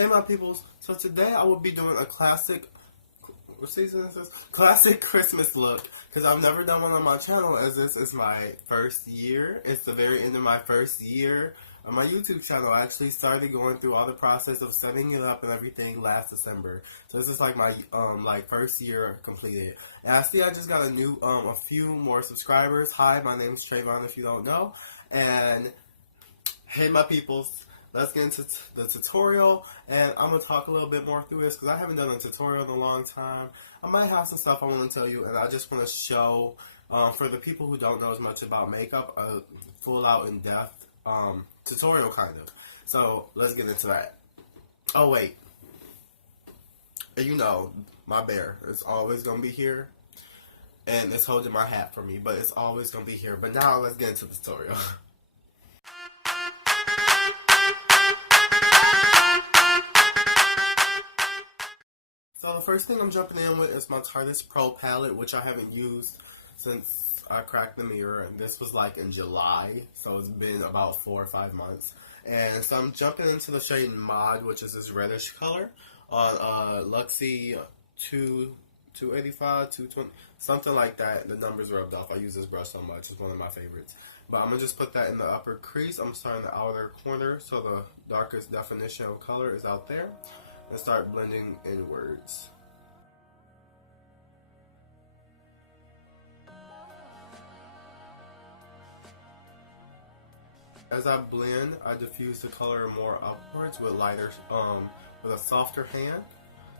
Hey my peoples, so today I will be doing a classic, what season is this? Classic Christmas look, because I've never done one on my channel as this is my first year. It's the very end of my first year on my YouTube channel. I actually started going through all the process of setting it up and everything last December. So this is like my first year completed. And I see I just got a few more subscribers. Hi, my name is Trayvon if you don't know. And hey my peoples, let's get into the tutorial, and I'm going to talk a little bit more through this because I haven't done a tutorial in a long time. I might have some stuff I want to tell you, and I just want to show, for the people who don't know as much about makeup, a full out in-depth tutorial kind of. So let's get into that. Oh wait, and you know, my bear is always going to be here, and it's holding my hat for me, but it's always going to be here. But now let's get into the tutorial. So the first thing I'm jumping in with is my Tartist PRO Palette, which I haven't used since I cracked the mirror. And this was like in July, so it's been about 4 or 5 months. And so I'm jumping into the shade Mod, which is this reddish color, on Luxie 285, 220, something like that. The numbers rubbed off. I use this brush so much. It's one of my favorites. But I'm going to just put that in the upper crease. I'm starting the outer corner, so the darkest definition of color is out there. And start blending inwards. As I blend, I diffuse the color more upwards with lighter, with a softer hand.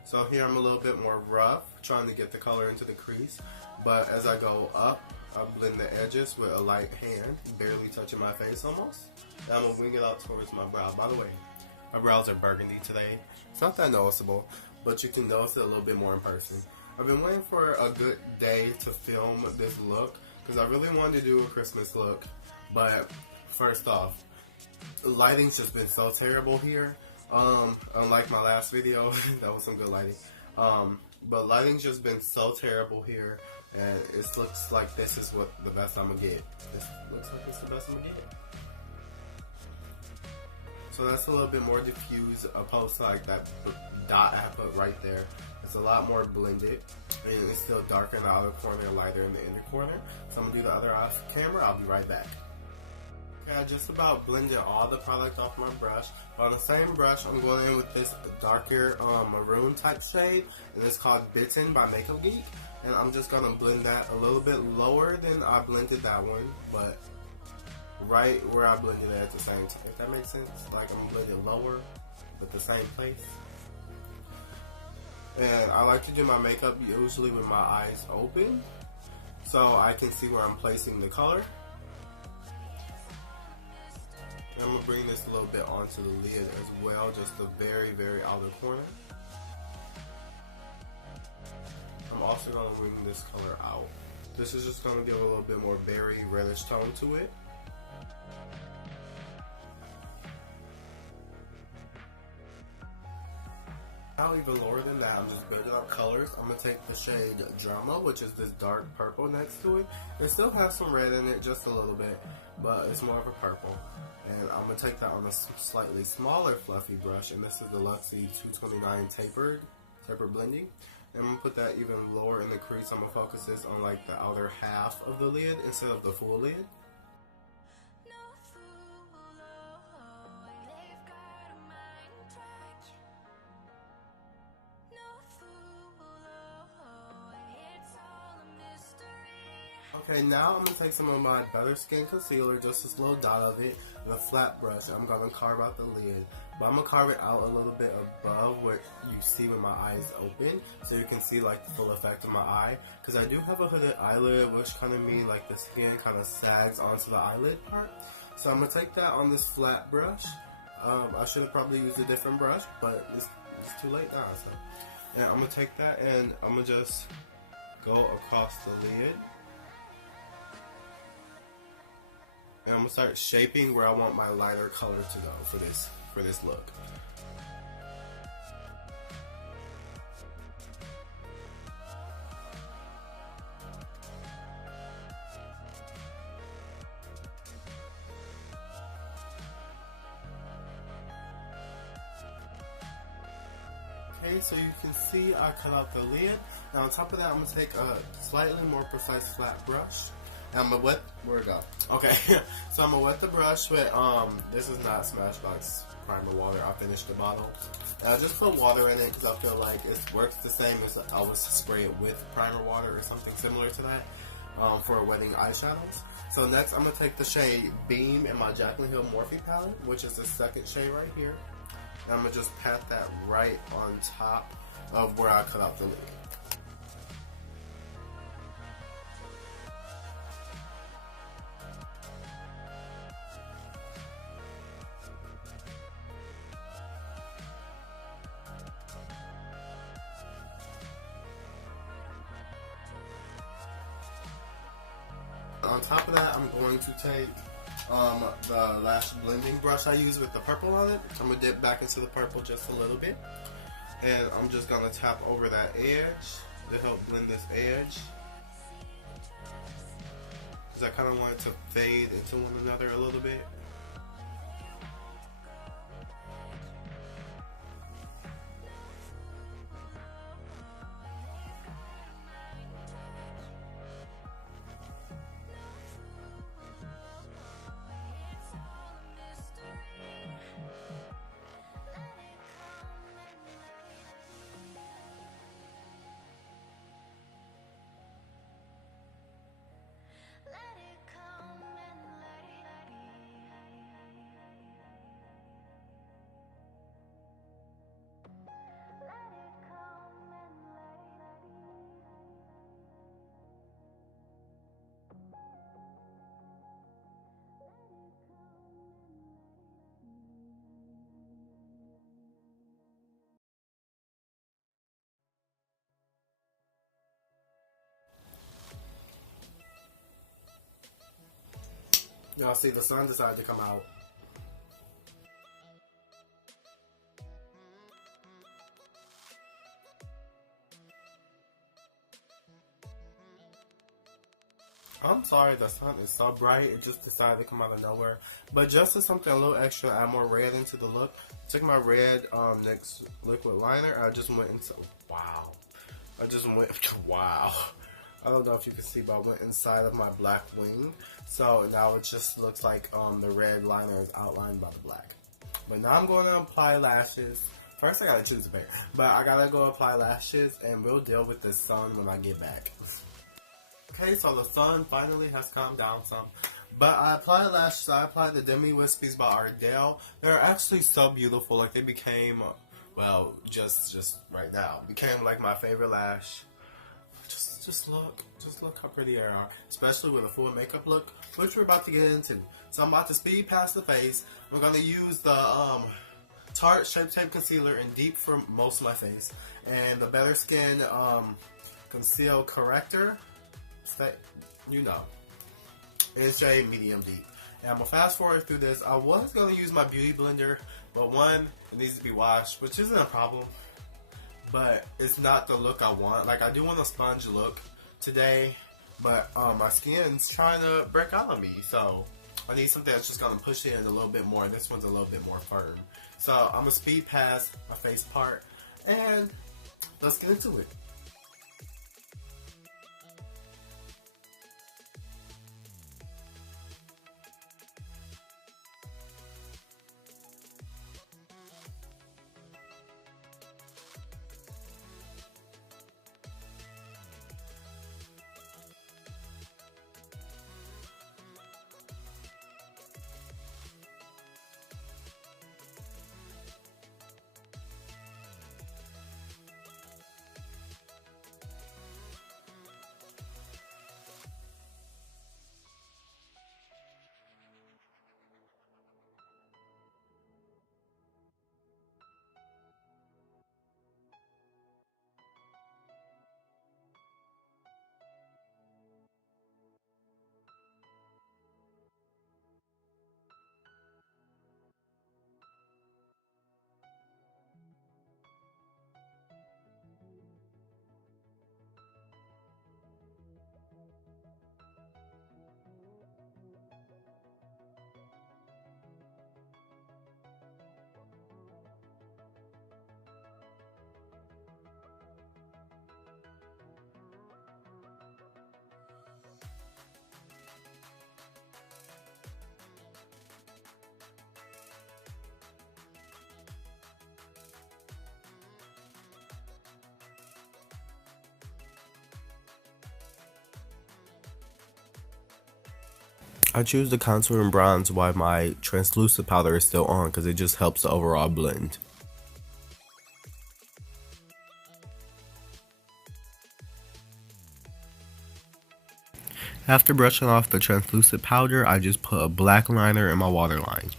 So here I'm a little bit more rough, trying to get the color into the crease. But as I go up, I blend the edges with a light hand, barely touching my face almost. And I'm gonna wing it out towards my brow. By the way, my brows are burgundy today. It's not that noticeable, but you can notice it a little bit more in person. I've been waiting for a good day to film this look because I really wanted to do a Christmas look. But first off, lighting's just been so terrible here. Unlike my last video, that was some good lighting. But lighting's just been so terrible here, and it looks like this is what the best I'm gonna get. This looks like it's the best I'm gonna get. So that's a little bit more diffused opposed to like that dot I put right there. It's a lot more blended, and it's still darker in the outer corner and lighter in the inner corner. So I'm going to do the other off camera. I'll be right back. Okay, I just about blended all the product off my brush. But on the same brush, I'm going in with this darker maroon type shade, and it's called Bitten by Makeup Geek. And I'm just going to blend that a little bit lower than I blended that one, but right where I blended it at the same time, if that makes sense. Like I'm blending lower but the same place. And I like to do my makeup usually with my eyes open so I can see where I'm placing the color. And I'm going to bring this a little bit onto the lid as well, just the very, very outer corner. I'm also going to bring this color out. This is just going to give a little bit more berry reddish tone to it. Now even lower than that, I'm just building out colors. I'm going to take the shade Drama, which is this dark purple next to it. It still has some red in it, just a little bit, but it's more of a purple. And I'm going to take that on a slightly smaller fluffy brush, and this is the Luxie 229 tapered blending. And I'm going to put that even lower in the crease. I'm going to focus this on like the outer half of the lid instead of the full lid. Okay, now I'm going to take some of my Better Skin Concealer, just this little dot of it, and a flat brush. I'm going to carve out the lid. But I'm going to carve it out a little bit above what you see with my eyes open, so you can see like the full effect of my eye. Because I do have a hooded eyelid, which kind of means like the skin kind of sags onto the eyelid part. So I'm going to take that on this flat brush. I should have probably used a different brush, but it's too late now. So, and I'm going to take that and I'm going to just go across the lid. And I'm going to start shaping where I want my lighter color to go for this look. Okay, so you can see I cut out the lid. Now on top of that, I'm gonna take a slightly more precise flat brush. And I'm gonna wet. Where'd it go? Okay, so I'm gonna wet the brush with this is not Smashbox primer water. I finished the bottle. And I just put water in it because I feel like it works the same as I would spray it with primer water or something similar to that for wetting eyeshadows. So next, I'm gonna take the shade Beam in my Jaclyn Hill Morphe palette, which is the second shade right here. And I'm gonna just pat that right on top of where I cut out the lid. On top of that, I'm going to take the lash blending brush I use with the purple on it. I'm going to dip back into the purple just a little bit. And I'm just going to tap over that edge to help blend this edge. Because I kind of want it to fade into one another a little bit. Y'all see the sun decided to come out. I'm sorry, the sun is so bright, it just decided to come out of nowhere. But just as something a little extra, add more red into the look. Took my red NYX liquid liner, I just went into, wow. I don't know if you can see, but I went inside of my black wing. So now it just looks like the red liner is outlined by the black. But now I'm going to apply lashes. First I gotta choose a pair. But I gotta go apply lashes and we'll deal with the sun when I get back. Okay, so the sun finally has calmed down some. But I applied lashes. I applied the Demi Wispies by Ardell. They're actually so beautiful. Like they became, well, just right now, became like my favorite lash. Just look how pretty they are. Especially with a full makeup look, which we're about to get into. So I'm about to speed past the face. I'm gonna use the Tarte Shape Tape Concealer in Deep for most of my face. And the Better Skin Conceal Corrector. You know, it's shade medium deep. And I'm gonna fast forward through this. I was gonna use my beauty blender, but one, it needs to be washed, which isn't a problem. But it's not the look I want. Like I do want a sponge look today, but my skin's trying to break out on me, so I need something that's just gonna push it in a little bit more. And this one's a little bit more firm. So I'm gonna speed past my face part, and let's get into it. I choose the contour and bronze while my translucent powder is still on because it just helps the overall blend. After brushing off the translucent powder, I just put a black liner in my waterline.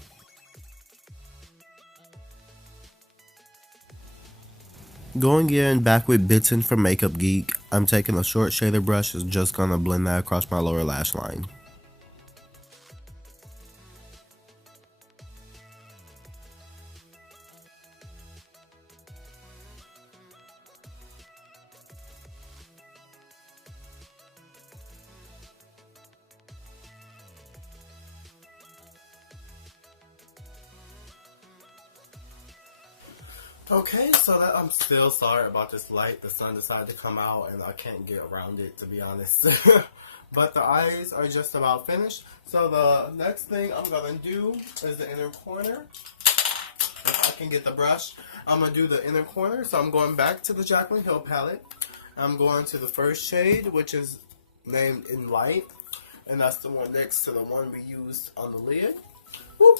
Going in back with Bitten from Makeup Geek, I'm taking a short shader brush and just gonna blend that across my lower lash line. Okay, so that I'm still sorry about this light. The sun decided to come out and I can't get around it, to be honest. But the eyes are just about finished. So the next thing I'm going to do is the inner corner. If I can get the brush, I'm going to do the inner corner. So I'm going back to the Jaclyn Hill palette. I'm going to the first shade, which is named In Light. And that's the one next to the one we used on the lid. Woo.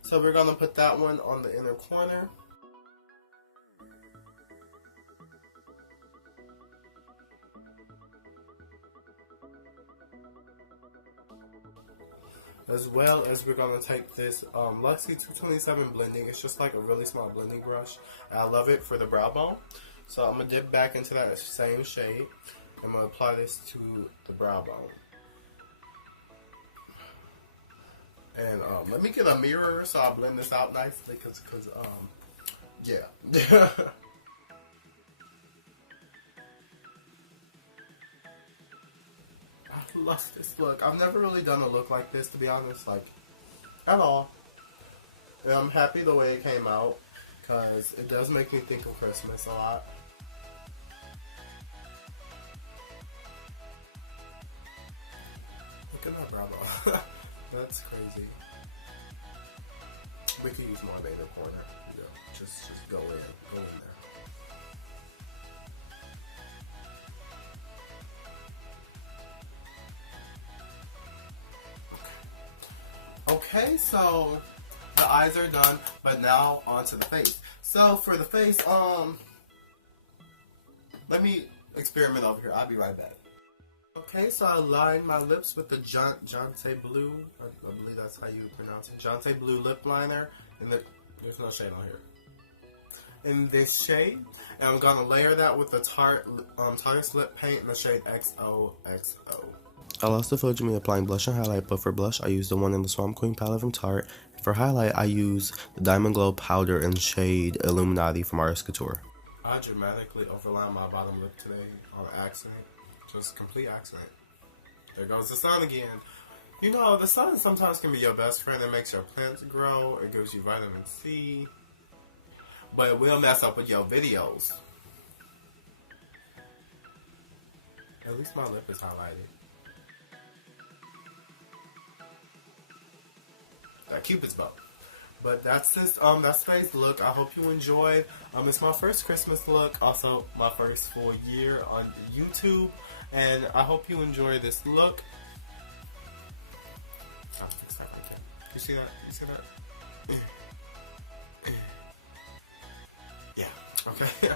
So we're going to put that one on the inner corner. As well as we're going to take this Luxie 227 blending. It's just like a really small blending brush. And I love it for the brow bone. So I'm going to dip back into that same shade. I'm going to apply this to the brow bone. And let me get a mirror so I blend this out nicely. Because yeah. I love this look. I've never really done a look like this, to be honest, like, at all. And I'm happy the way it came out, because it does make me think of Christmas a lot. Look at my brow bone. That's crazy. We could use more of the inner corner. Yeah, just go in there. Okay, so the eyes are done, but now onto the face. So for the face, let me experiment over here. I'll be right back. Okay, so I lined my lips with the Jante Blue. I believe that's how you pronounce it. Jante Blue lip liner, and there's no shade on here. In this shade, and I'm gonna layer that with the Tartist lip paint in the shade XOXO. I lost the footage of me applying blush and highlight, but for blush I use the one in the Swamp Queen palette from Tarte. For highlight I use the Diamond Glow powder in shade Illuminati from Artist Couture. I dramatically overlined my bottom lip today on accident. Just complete accident. There goes the sun again. You know, the sun sometimes can be your best friend. It makes your plants grow. It gives you vitamin C. But it will mess up with your videos. At least my lip is highlighted. That Cupid's bow. But that's this that's today's look. I hope you enjoyed. It's my first Christmas look, also my first full year on YouTube, and I hope you enjoy this look. Oh, it's not like that. You see that? You see that? Yeah. Okay.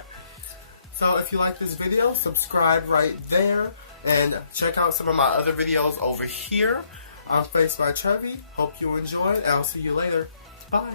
So if you like this video, subscribe right there, and check out some of my other videos over here. I'm Face by Chubby. Hope you enjoyed, and I'll see you later. Bye.